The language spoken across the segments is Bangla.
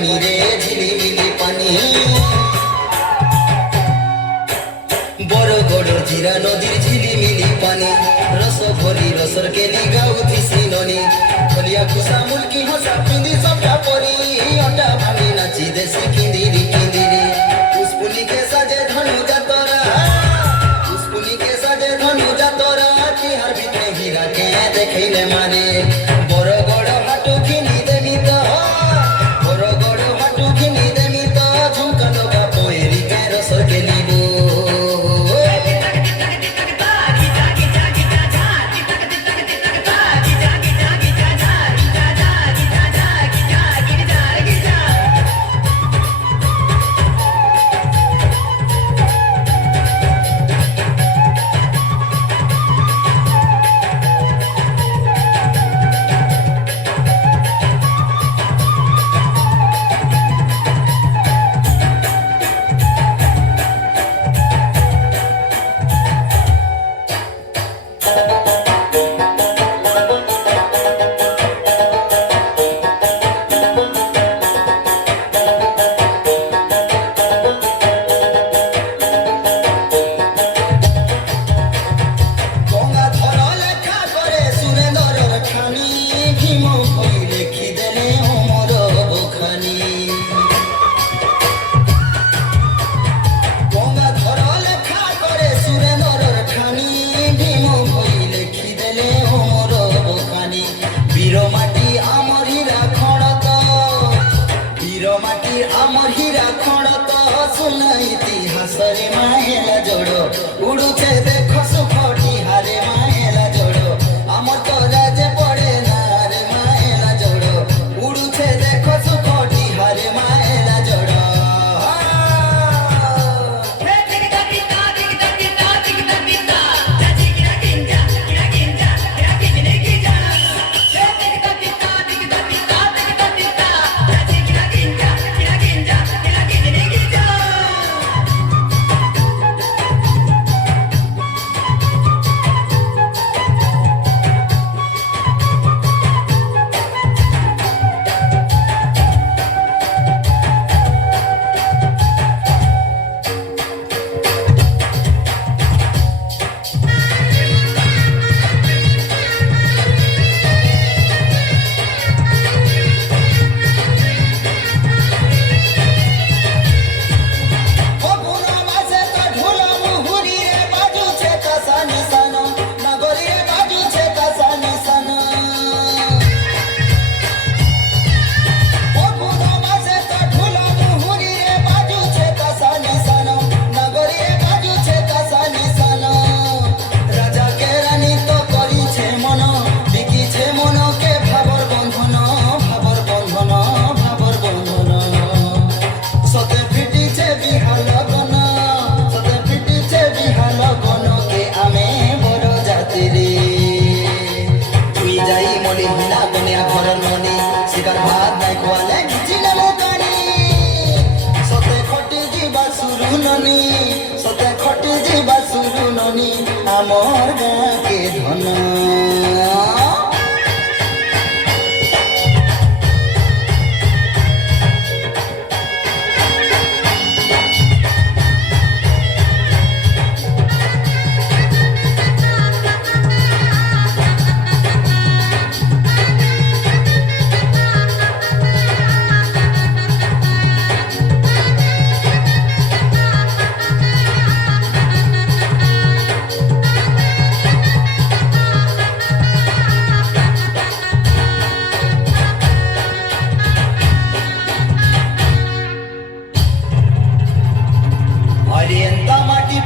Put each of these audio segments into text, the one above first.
পানি রে ঝিলিমিলি পানি বড়গড় জিরা নদীর ঝিলিমিলি পানি রস ভরি রসর কেলি গাউথি সিননি খলিয়া খুসা মুলকি হসা পিঁধি সবটা পরি অটা ভাঙি নাচি দেশি কিন্দিরি কিন্দিরি পুষ্পুলিকে সাজে ধনু যাতরা পুষ্পুলিকে সাজে ধনু যাতরা তিহার ভিতরে হীরাকে দেখাইলে মানে বড়গড় হাটু কিনি দেমি তো বড়গড় হাটু কিনি দেমি তো ঝুমকা লগা পয়েরিকে রসর কেলিব ইতিহাসরে মায়েলা জোড়ো উড়ুছে দেখো সুখটি হারে মায়েলা জোড়ো আমার তো রাজে পড়ে না রে মায়েলা জোড়ো উড়ুছে দেখো সুখটি হারে মায়েলা জোড়ো সতে খটি ଯିବା ସୁରୁନনি আমার গাকে ধন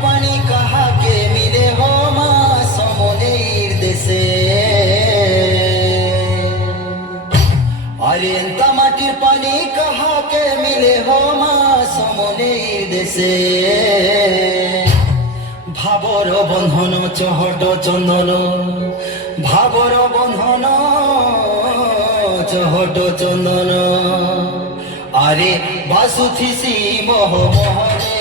पानी कहा के मिले हो माँ समोनेर देशे अरे माटिर पानी कहा के मिले हो माँ समोनेर देशे भावर बंधन चहट चंदन भावर बंधन चहट चंदन अरे बासुथिसी मोह मोहरे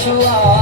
छुआ